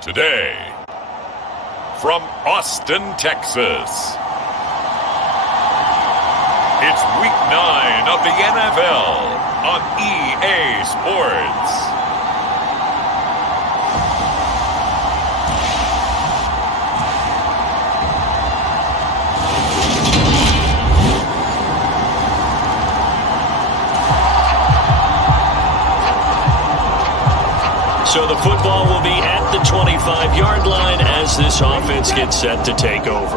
Today, from Austin, Texas, it's Week 9 of the NFL on EA Sports. So the football will be at the 25-yard line as this offense gets set to take over.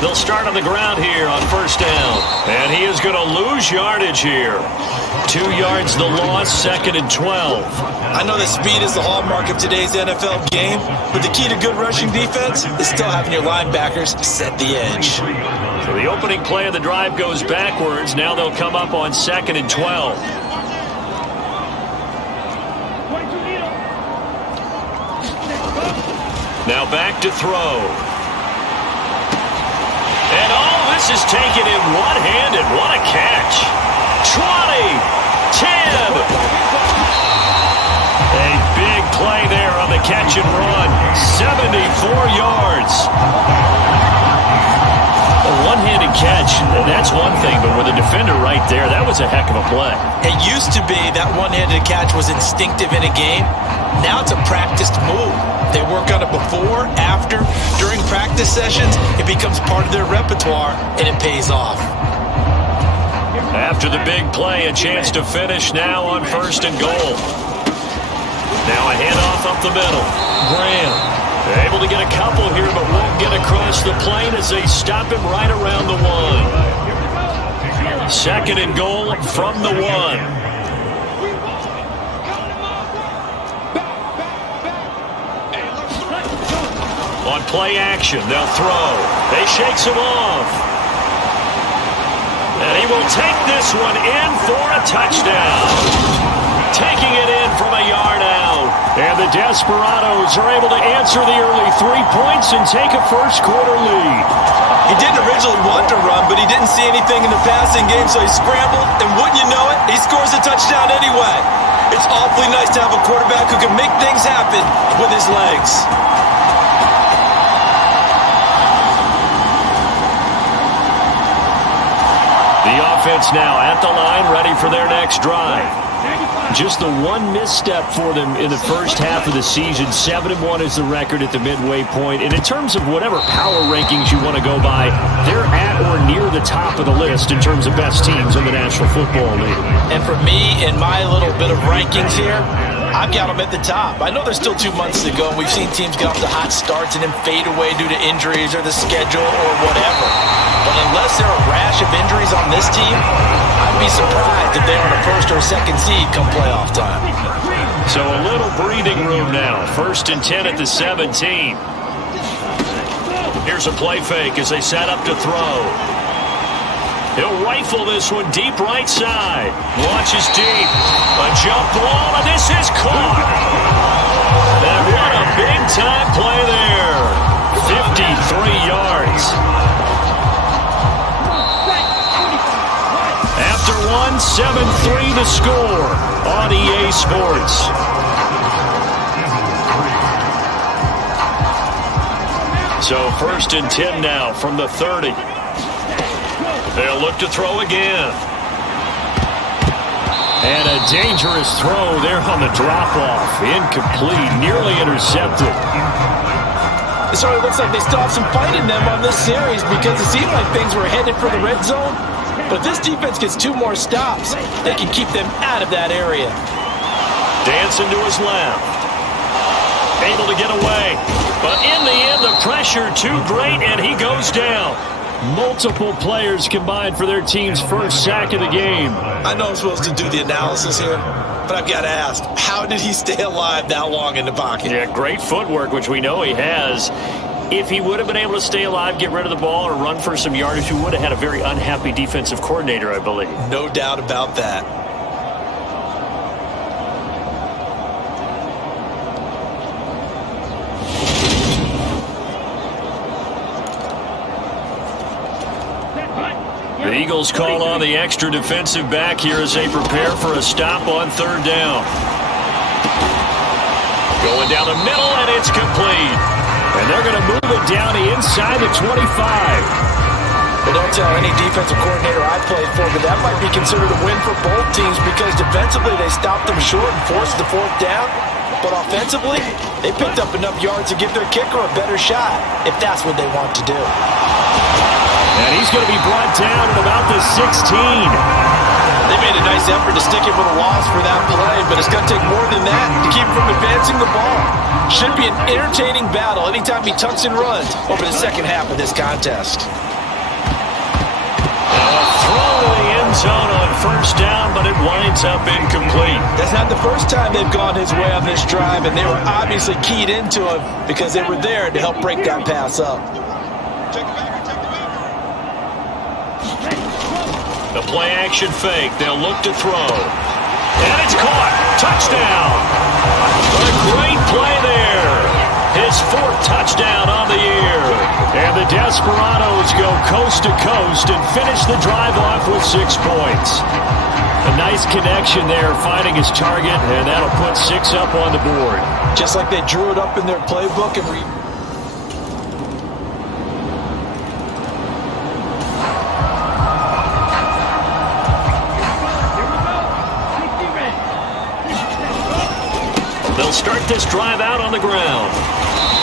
They'll start on the ground here on first down. And he is going to lose yardage here. 2 yards the loss, 2nd and 12. I know that speed is the hallmark of today's NFL game, but the key to good rushing defense is still having your linebackers set the edge. So the opening play of the drive goes backwards. Now they'll come up on 2nd and 12. Now back to throw. And this is taken in one-handed. What a catch. 20, 10. A big play there on the catch and run. 74 yards. A one-handed catch, that's one thing, but with a defender right there, that was a heck of a play. It used to be that one-handed catch was instinctive in a game. Now it's a practiced move. They work on it before, after, during practice sessions. It becomes part of their repertoire, and it pays off. After the big play, a chance to finish now on 1st and goal. Now a handoff up the middle. Graham able to get a couple here, but won't get across the plane as they stop him right around the 1. 2nd and goal from the 1. On play action, they'll throw. They shakes him off. And he will take this one in for a touchdown. Taking it in from a yard out. And the Desperados are able to answer the early 3 points and take a first-quarter lead. He didn't originally want to run, but he didn't see anything in the passing game, so he scrambled, and wouldn't you know it, he scores a touchdown anyway. It's awfully nice to have a quarterback who can make things happen with his legs. The offense now at the line, ready for their next drive. Just the one misstep for them in the first half of the season. 7-1 is the record at the midway point. And in terms of whatever power rankings you want to go by, they're at or near the top of the list in terms of best teams in the National Football League. And for me, in my little bit of rankings here, I've got them at the top. I know there's still 2 months to go, and we've seen teams get off to hot starts and then fade away due to injuries or the schedule or whatever. But unless there are a rash of injuries on this team, I'd be surprised if they are the 1st or 2nd seed come playoff time. So a little breathing room now. 1st and 10 at the 17. Here's a play fake as they set up to throw. He'll rifle this one deep right side. Launches deep. A jump ball, and this is caught. And what a big-time play there. 53 yards. After 7-3 the score on EA Sports. So 1st and 10 now from the 30. They'll look to throw again. And a dangerous throw there on the drop-off. Incomplete, nearly intercepted. It sort of looks like they still have some fight in them on this series because it seemed like things were headed for the red zone. But if this defense gets 2 more stops, they can keep them out of that area. Dancing to his left. Able to get away. But in the end, the pressure too great, and he goes down. Multiple players combined for their team's first sack of the game. I know I'm supposed to do the analysis here, but I've got to ask, how did he stay alive that long in the pocket? Yeah, great footwork, which we know he has. If he would have been able to stay alive, get rid of the ball, or run for some yardage, he would have had a very unhappy defensive coordinator, I believe. No doubt about that. The Eagles call on the extra defensive back here as they prepare for a stop on 3rd down. Going down the middle, and it's complete. And they're going to move it down to inside the 25. But don't tell any defensive coordinator I played for, but that might be considered a win for both teams because defensively they stopped them short and forced the fourth down. But offensively, they picked up enough yards to give their kicker a better shot, if that's what they want to do. And he's going to be brought down at about the 16. They made a nice effort to stick him with a loss for that play, but it's going to take more than that to keep him from advancing the ball. Should be an entertaining battle anytime he tucks and runs over the second half of this contest. Throw to the end zone on first down, but it winds up incomplete. That's not the first time they've gone his way on this drive, and they were obviously keyed into him because they were there to help break that pass up. The play-action fake. They'll look to throw. And it's caught. Touchdown. A great play there. His fourth touchdown on the year. And the Desperados go coast to coast and finish the drive off with 6 points. A nice connection there, finding his target, and that'll put 6 up on the board. Just like they drew it up in their playbook and They'll start this drive out on the ground.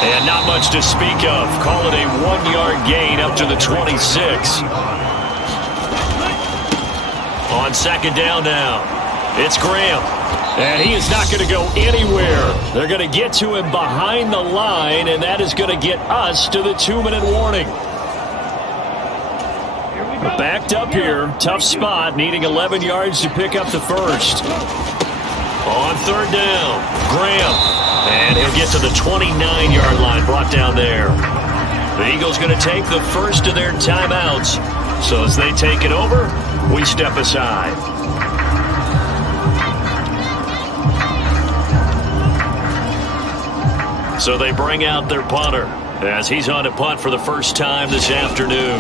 And not much to speak of. Call it a 1-yard gain up to the 26. On second down now, it's Graham. And he is not going to go anywhere. They're going to get to him behind the line, and that is going to get us to the 2-minute warning. Backed up here, tough spot, needing 11 yards to pick up the first. On third down, Graham. And he'll get to the 29-yard line, brought down there. The Eagles going to take the first of their timeouts. So as they take it over, we step aside. So they bring out their punter as he's on to punt for the first time this afternoon.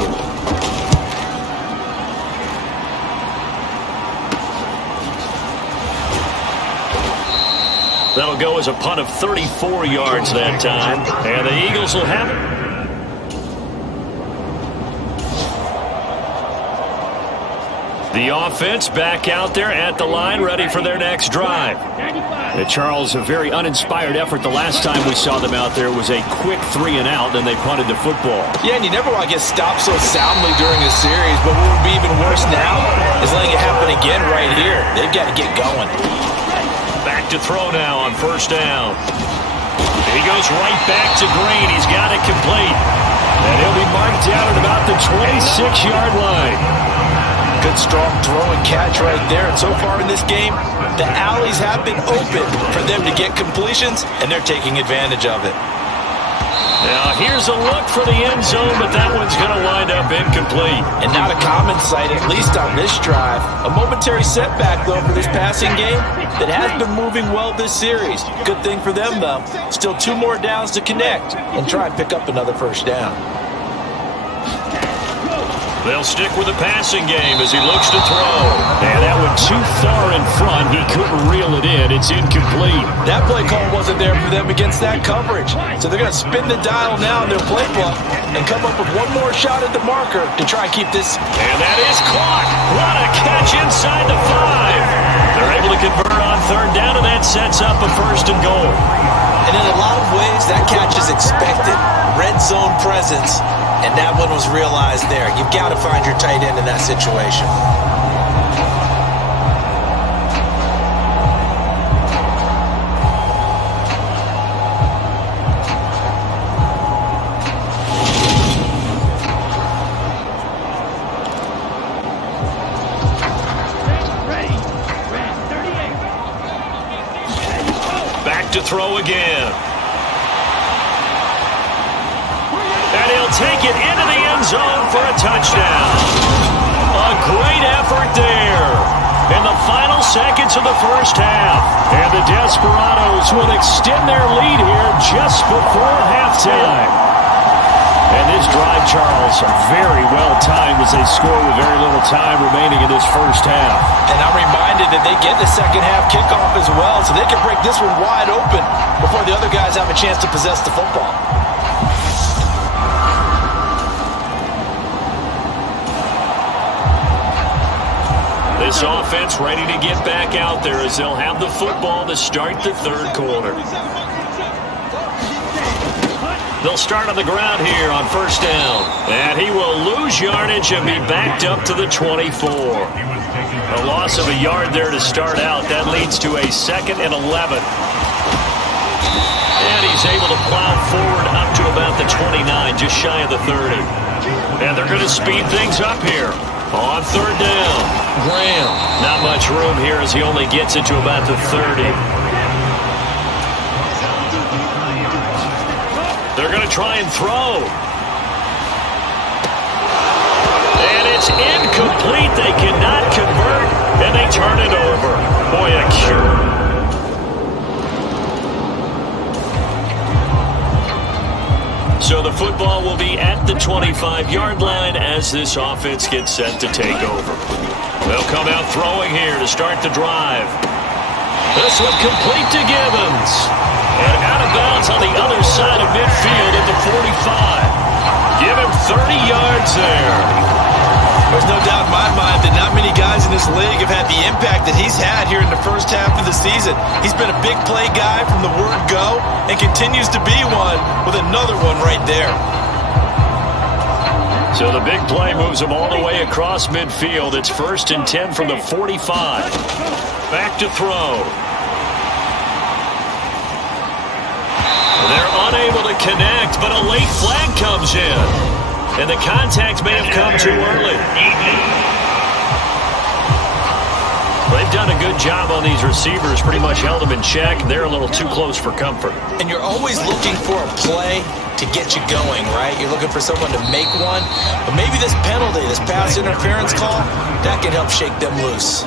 That'll go as a punt of 34 yards that time. And the Eagles will have it. The offense back out there at the line, ready for their next drive. And Charles, a very uninspired effort. The last time we saw them out there was a quick 3-and-out, and they punted the football. Yeah, and you never want to get stopped so soundly during a series, but what would be even worse now is letting it happen again right here. They've got to get going. Back to throw now on first down. He goes right back to Green. He's got it complete. And he'll be marked down at about the 26-yard line. Good strong throw and catch right there. And so far in this game, the alleys have been open for them to get completions, and they're taking advantage of it. Now here's a look for the end zone, but that one's going to wind up incomplete. And not a common sight, at least on this drive. A momentary setback, though, for this passing game that has been moving well this series. Good thing for them, though. Still 2 more downs to connect and try and pick up another first down. They'll stick with the passing game as he looks to throw. And that one too far in front. He couldn't reel it in. It's incomplete. That play call wasn't there for them against that coverage. So they're going to spin the dial now in their playbook and come up with one more shot at the marker to try and keep this. And that is caught. What a catch inside the 5. They're able to convert on third down, and that sets up a first and goal. And in a lot of ways, that catch is expected. Red zone presence. And that one was realized there. You've got to find your tight end in that situation. Back to throw again. And he'll take it into the end zone for a touchdown. A great effort there in the final seconds of the first half. And the Desperados will extend their lead here just before halftime. And this drive, Charles, very well timed as they score with very little time remaining in this first half. And I'm reminded that they get the second half kickoff as well, so they can break this one wide open before the other guys have a chance to possess the football. This offense ready to get back out there as they'll have the football to start the third quarter. They'll start on the ground here on first down. And he will lose yardage and be backed up to the 24. A loss of a yard there to start out. That leads to a 2nd and 11. And he's able to plow forward up to about the 29, just shy of the 30. And they're going to speed things up here. On third down, Graham. Not much room here as he only gets it to about the 30. They're going to try and throw. And it's incomplete. They cannot convert, and they turn it over. Boy, a cure. So the football will be at the 25-yard line as this offense gets set to take over. They'll come out throwing here to start the drive. This one complete to Gibbons. And out of bounds on the other side of midfield at the 45. Give him 30 yards there. There's no doubt in my mind that not many guys in this league have had the impact that he's had here in the first half of the season. He's been a big play guy from the word go and continues to be one with another one right there. So the big play moves him all the way across midfield. It's 1st and 10 from the 45. Back to throw. They're unable to connect, but a late flag comes in. And the contact may have come too early. They've done a good job on these receivers, pretty much held them in check. They're a little too close for comfort. And you're always looking for a play to get you going, right? You're looking for someone to make one. But maybe this penalty, this pass interference call, that can help shake them loose.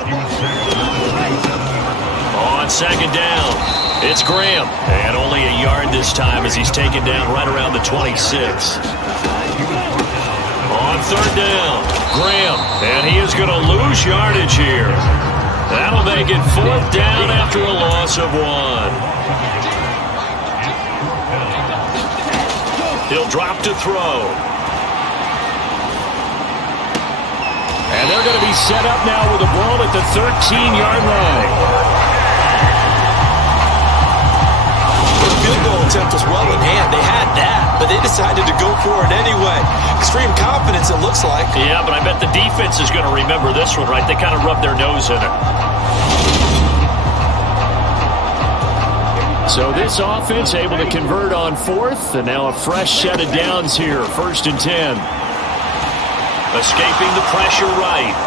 On second down, it's Graham. And only a yard this time as he's taken down right around the 26. On third down, Graham. And he is going to lose yardage here. That'll make it 4th down after a loss of 1. He'll drop to throw. And they're going to be set up now with the ball at the 13-yard line. The field goal attempt was well in hand. They had that, but they decided to go for it anyway. Extreme confidence, it looks like. Yeah, but I bet the defense is going to remember this one, right? They kind of rubbed their nose in it. So this offense able to convert on 4th, and now a fresh set of downs here, 1st and 10. Escaping the pressure right.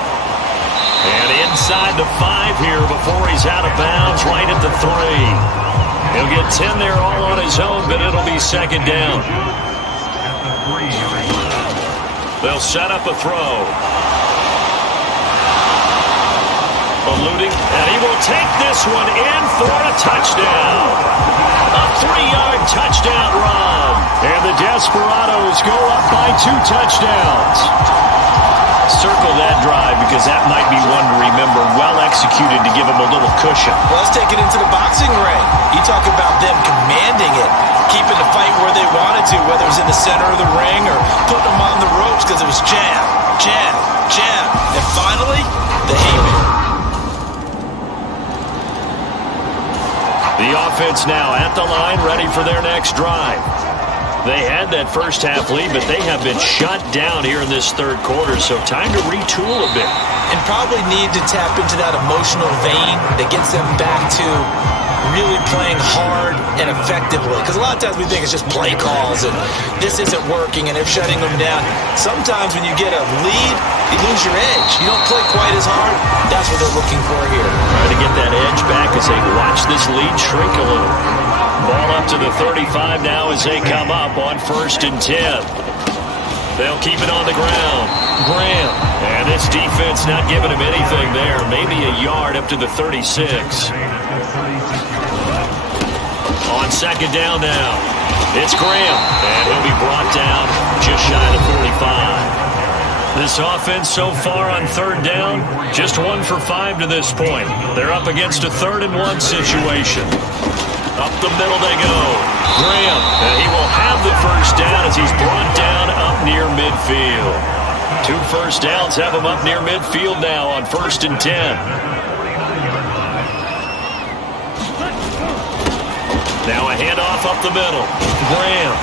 And inside the 5 here before he's out of bounds, right at the 3. He'll get 10 there all on his own, but it'll be 2nd down. They'll set up a throw. Eluding, and he will take this one in for a touchdown. A 3-yard touchdown run. And the Desperados go up by 2 touchdowns. Circle that drive because that might be one to remember. Well executed to give him a little cushion. Well, let's take it into the boxing ring. You talk about them commanding it, keeping the fight where they wanted to, whether it was in the center of the ring or putting them on the ropes because it was jab, jab, jab. And finally, the haymaker. The offense now at the line, ready for their next drive. They had that first half lead, but they have been shut down here in this third quarter, so time to retool a bit. And probably need to tap into that emotional vein that gets them back to really playing hard and effectively. Because a lot of times we think it's just play calls and this isn't working and they're shutting them down. Sometimes when you get a lead, you lose your edge. You don't play quite as hard. That's what they're looking for here. Trying to get that edge back as they watch this lead shrink a little. Ball up to the 35 now as they come up on 1st and 10. They'll keep it on the ground. Graham. And this defense not giving him anything there. Maybe a yard up to the 36. On second down now, it's Graham. And he'll be brought down just shy of the 45. This offense so far on third down, just 1 for 5 to this point. They're up against a 3rd-and-1 situation. Up the middle they go. Graham, and he will have the first down as he's brought down up near midfield. 2 first downs have him up near midfield now on 1st and 10. Now a handoff up the middle. Graham.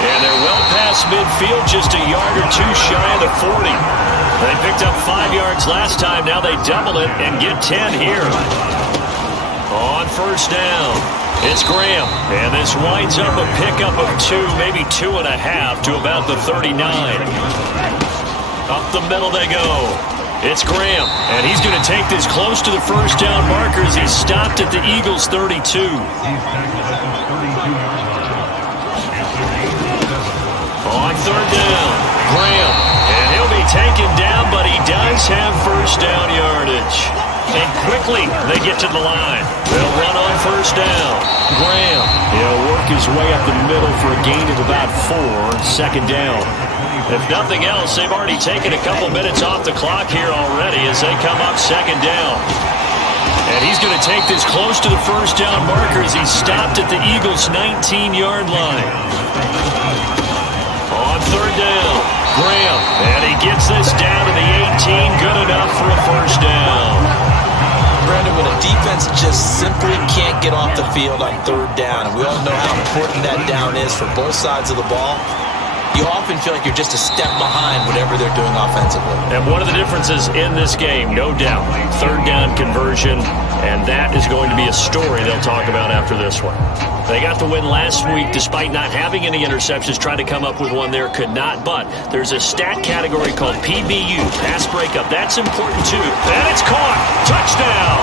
And they're well past midfield, just a yard or 2 shy of the 40. They picked up 5 yards last time. Now they double it and get 10 here. On first down, it's Graham. And this winds up a pickup of 2, maybe 2.5 to about the 39. Up the middle they go. It's Graham, and he's going to take this close to the first down marker as he's stopped at the Eagles' 32. On third down, Graham, and he'll be taken down, but he does have first down yardage. And quickly, they get to the line. They'll run on first down. Graham, he'll work his way up the middle for a gain of about 4, second down. If nothing else, they've already taken a couple minutes off the clock here already as they come up second down. And he's going to take this close to the first down marker as he's stopped at the Eagles' 19-yard line. On third down, Graham, and he gets this down to the 18, good enough for a first down. Brandon, when a defense just simply can't get off the field on third down, and we all know how important that down is for both sides of the ball, you often feel like you're just a step behind whatever they're doing offensively. And one of the differences in this game, no doubt, third down conversion, and that is going to be a story they'll talk about after this one. They got the win last week despite not having any interceptions. Tried to come up with one there, could not. But there's a stat category called PBU, pass breakup. That's important too. And it's caught. Touchdown.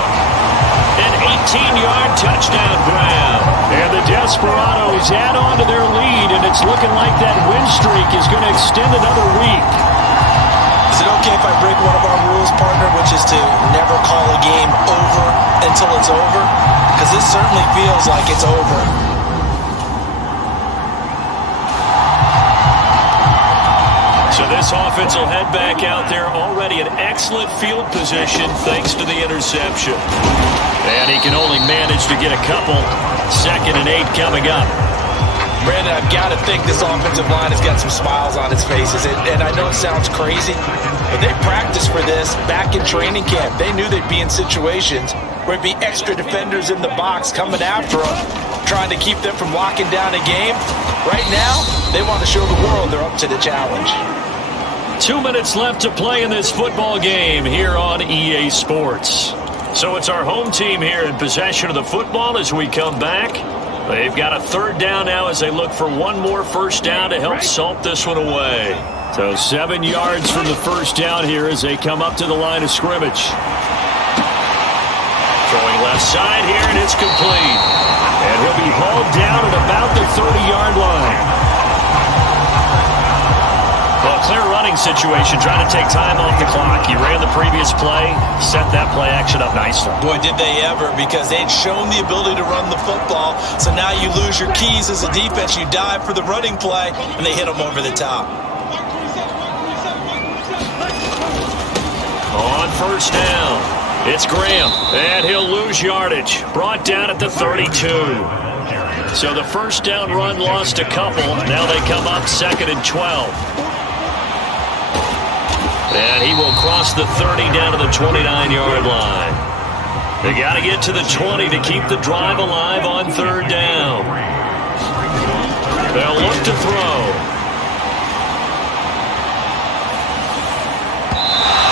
An 18-yard touchdown grab. And the Desperados add on to their lead, and it's looking like that win streak is going to extend another week. Is it okay if I break one of our rules, partner, which is to never call a game over until it's over? Because this certainly feels like it's over. So this offense will head back out there, already in excellent field position thanks to the interception. And he can only manage to get a couple. 2nd and 8 coming up. Brandon, I've got to think this offensive line has got some smiles on its faces. And I know it sounds crazy, but they practiced for this back in training camp. They knew they'd be in situations where it'd be extra defenders in the box coming after them, trying to keep them from locking down a game. Right now, they want to show the world they're up to the challenge. 2 minutes left to play in this football game here on EA Sports. So it's our home team here in possession of the football as we come back. They've got a third down now as they look for one more first down to help salt this one away. So 7 yards from the first down here as they come up to the line of scrimmage. Throwing left side here, and it's complete. And he'll be hauled down at about the 30-yard line. Well, clear running situation, trying to take time off the clock. He ran the previous play, set that play action up nicely. Boy, did they ever, because they'd shown the ability to run the football. So now you lose your keys as a defense. You dive for the running play, and they hit them over the top. On first down, it's Graham, and he'll lose yardage. Brought down at the 32. So the first down run lost a couple. Now they come up 2nd and 12. And he will cross the 30 down to the 29-yard line. They got to get to the 20 to keep the drive alive on third down. They'll look to throw.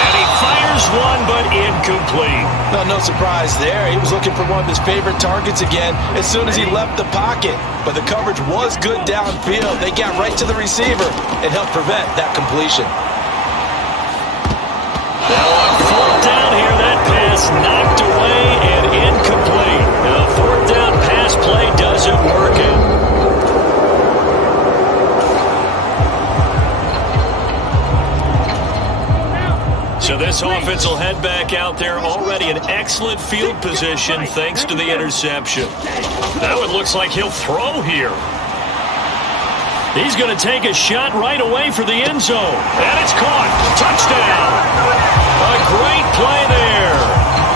And he fires one, but incomplete. No surprise there. He was looking for one of his favorite targets again as soon as he left the pocket. But the coverage was good downfield. They got right to the receiver and helped prevent that completion. Now on fourth down here, that pass knocked away and incomplete. Now fourth down pass play doesn't work it. So this offense will head back out there, already in excellent field position thanks to the interception. Now it looks like he'll throw here. He's going to take a shot right away for the end zone. And it's caught. Touchdown. A great play there.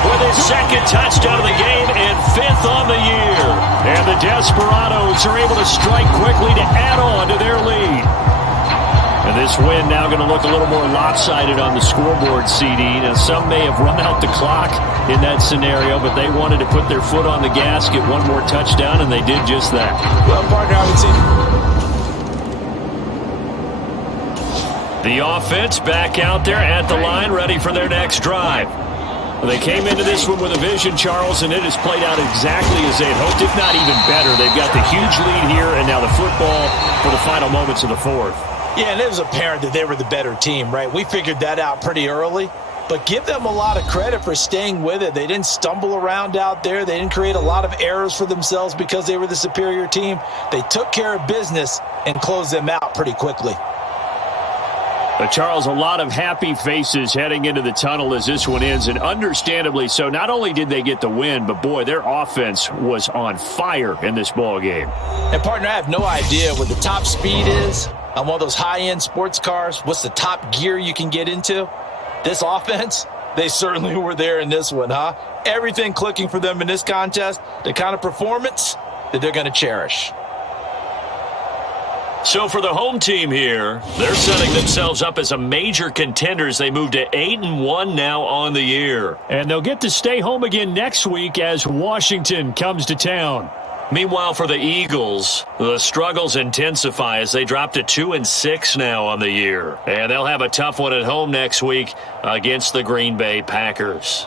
With his second touchdown of the game and 5th on the year. And the Desperados are able to strike quickly to add on to their lead. And this win now going to look a little more lopsided on the scoreboard, CD. Now, some may have run out the clock in that scenario, but they wanted to put their foot on the gas, get one more touchdown, and they did just that. Well, partner, I would say the offense back out there at the line, ready for their next drive. They came into this one with a vision, Charles, and it has played out exactly as they had hoped, if not even better. They've got the huge lead here, and now the football for the final moments of the fourth. Yeah, and it was apparent that they were the better team, right? We figured that out pretty early, but give them a lot of credit for staying with it. They didn't stumble around out there. They didn't create a lot of errors for themselves because they were the superior team. They took care of business and closed them out pretty quickly. Charles, a lot of happy faces heading into the tunnel as this one ends, and understandably so. Not only did they get the win, but, boy, their offense was on fire in this ball game. And, partner, I have no idea what the top speed is on one of those high-end sports cars. What's the top gear you can get into? This offense, they certainly were there in this one, huh? Everything clicking for them in this contest, the kind of performance that they're going to cherish. So for the home team here, they're setting themselves up as a major contender as they move to 8-1 now on the year. And they'll get to stay home again next week as Washington comes to town. Meanwhile, for the Eagles, the struggles intensify as they drop to 2-6 now on the year. And they'll have a tough one at home next week against the Green Bay Packers.